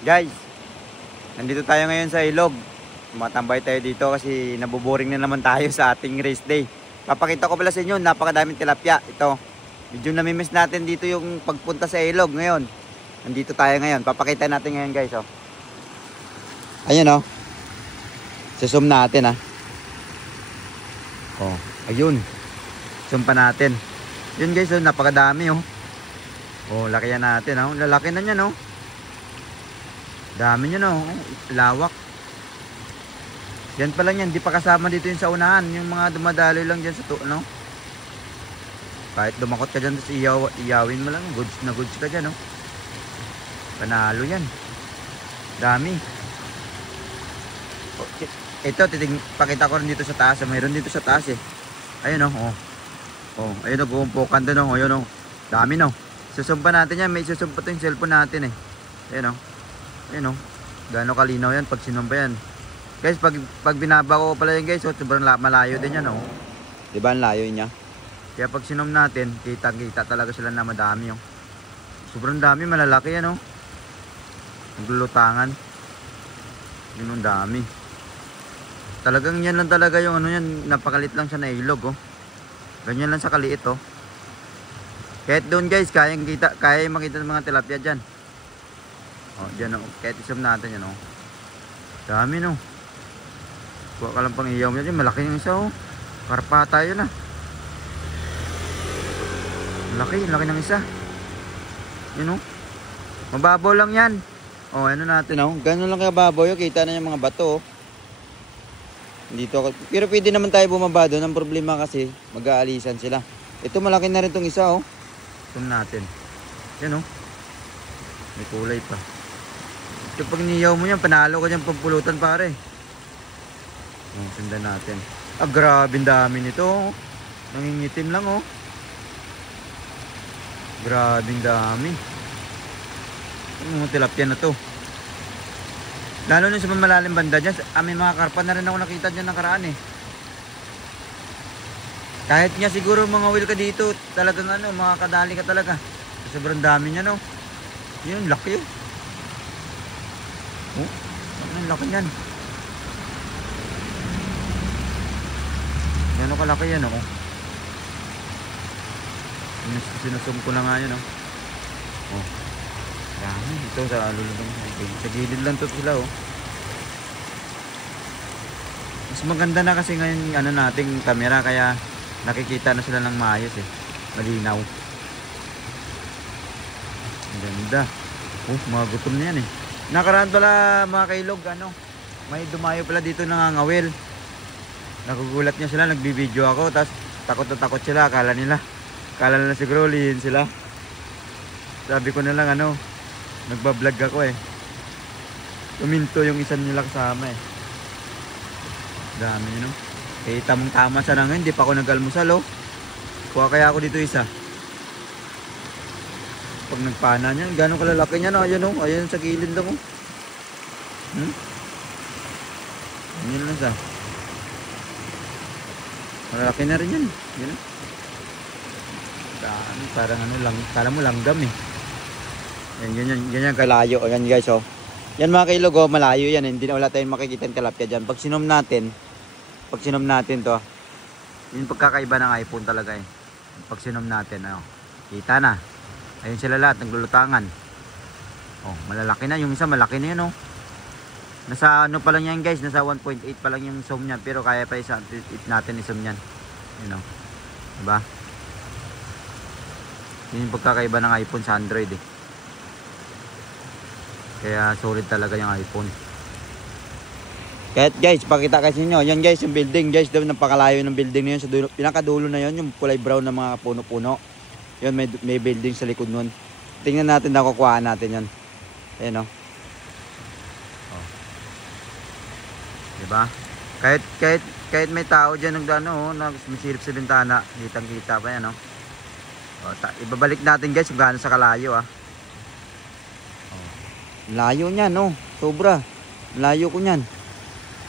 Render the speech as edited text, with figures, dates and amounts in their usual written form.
Guys, nandito tayo ngayon sa ilog. Tumatambay tayo dito kasi naboboring na naman tayo sa ating race day. Papakita ko pala sa inyo, napakadaming tilapia. Ito, medyo namimiss natin dito yung pagpunta sa ilog ngayon. Nandito tayo ngayon, papakita natin ngayon guys. Oh. Ayun oh. Susum natin ah. Oh, ayun. Zoom pa natin. Yun guys, oh, napakadami oh. Oh, laki yan natin oh. Lalaki na niyan oh. Dami nyo no, lawak. Yan pa lang yan, di pa kasama dito yung sa unahan. Yung mga dumadaloy lang dyan sa no? Kahit dumakot ka dyan, iyawin mo lang, goods na goods ka dyan no? Panalo yan. Dami. Okay. Ito, pakita ko rin dito sa taas. Mayroon dito sa taas eh. Ayun oh. Oh, ayun oh, guumpukan doon oh. Ayun oh. Dami no. Susumpa natin yan, may susumpa to yung cellphone natin eh. Ayun oh. Ayun o, gaano kalinaw yan pag sinumpa yan. Guys, pag binaba ko pala yan guys, sobrang malayo din yan o. Diba ang layo niya? Kaya pag sinom natin, kita talaga sila na madami o. Sobrang dami, malalaki yan o. Naglulutangan. Yun ang dami. Talagang yan lang talaga yung ano yan, napakalit lang siya na ilog o. Ganyan lang sa kaliit o. Kahit doon guys, kaya makita ng mga tilapia dyan. Oh, dyan o, kahit isam natin yan o. Dami no. Kuha ka lang pang iyaw mo dyan, malaki yung isa o. Karpata yun ah. Laki ng isa. Yun o. Mababaw lang yan. O, ano natin o. Gano'n lang kababaw yun, kita na yung mga bato o. Dito ako. Pero pwede naman tayo bumaba doon. Ang problema kasi, mag-aalisan sila. Ito malaki na rin tong isa o. Ito natin. Yan o. May kulay pa. So pag niyaw mo yan, panalo ka dyan pampulutan pare. Sundan natin. Ah, grabe dami nito. Nangingitim lang oh. Grabe dami. Ang mga tilapia na to. Lalo na sa malalim banda dyan. May mga karpa na rin ako nakita dyan nakaraan eh. Kahit nga siguro mga whale ka dito, talagang ano, makakadali ka talaga. Sobrang dami niya no. Yun, laki oh. Oh, ang laki yan. Gano'n kalaki yan oh. Sinusum ko na nga yun oh. Oh, dami. Ito sa lulubang. Sa gilid lang to sila oh. Mas maganda na kasi ngayon ano nating camera, kaya nakikita na sila ng maayos eh. Malinaw. Ang ganda. Oh, mga gutom na yan eh. Nakaraan pala mga kailog, ano, may dumayo pala dito nangangawil. Nagugulat niya sila, nagbibideo ako, tapos takot na takot sila, akala nila siguro lihin sila. Sabi ko na lang ano, nagbablog ako eh. Tuminto yung isa nila kasama eh. Dami yun no. Eh tamang tama sa nangin, di pa ako nag-almusal oh. Kuha kaya ako dito isa. Pag nagpana niyan, gano'ng kalalaki niya no, ayun oh, ayun sa gilid lang oh. Ayun lang sa. Malalaki na rin yan. Yun. Dami, parang ano lang, kala mo langgam eh. Yan, ganyan kalayo. Ayan guys oh. Yan mga kailog oh, malayo yan. Hindi na wala tayong makikita ng tilapia dyan. Pag sinom natin to, yung pagkakaiba ng iPhone talaga eh. Pag sinom natin, oh, kita na. Ayun sila lahat, naglulutangan. Oh, malalaki na. Yung isa malaki na yun oh. Nasa ano pa lang yan guys, nasa 1.8 pa lang yung zoom niyan. Pero kaya pa natin i-zoom yan. Yun oh. Diba? Yun yung pagkakaiba ng iPhone sa Android eh. Kaya solid talaga yung iPhone. Kahit guys, pakita kasi nyo. Yan guys, yung building guys. Napakalayo ng building na yun. Sa dulo, pinakadulo na yun, yung kulay brown na mga puno-puno. Yun, may building sa likod nun. Tingnan natin, nakukuhaan natin yun. Ayan o. Oh. Diba? Kahit may tao dyan nagdano, nagmisilip sa bintana. Kitang-kita pa yan o. Oh, ibabalik natin guys kung gaano sa kalayo ah. Oh. Layo niyan no. Sobra. Layo ko niyan.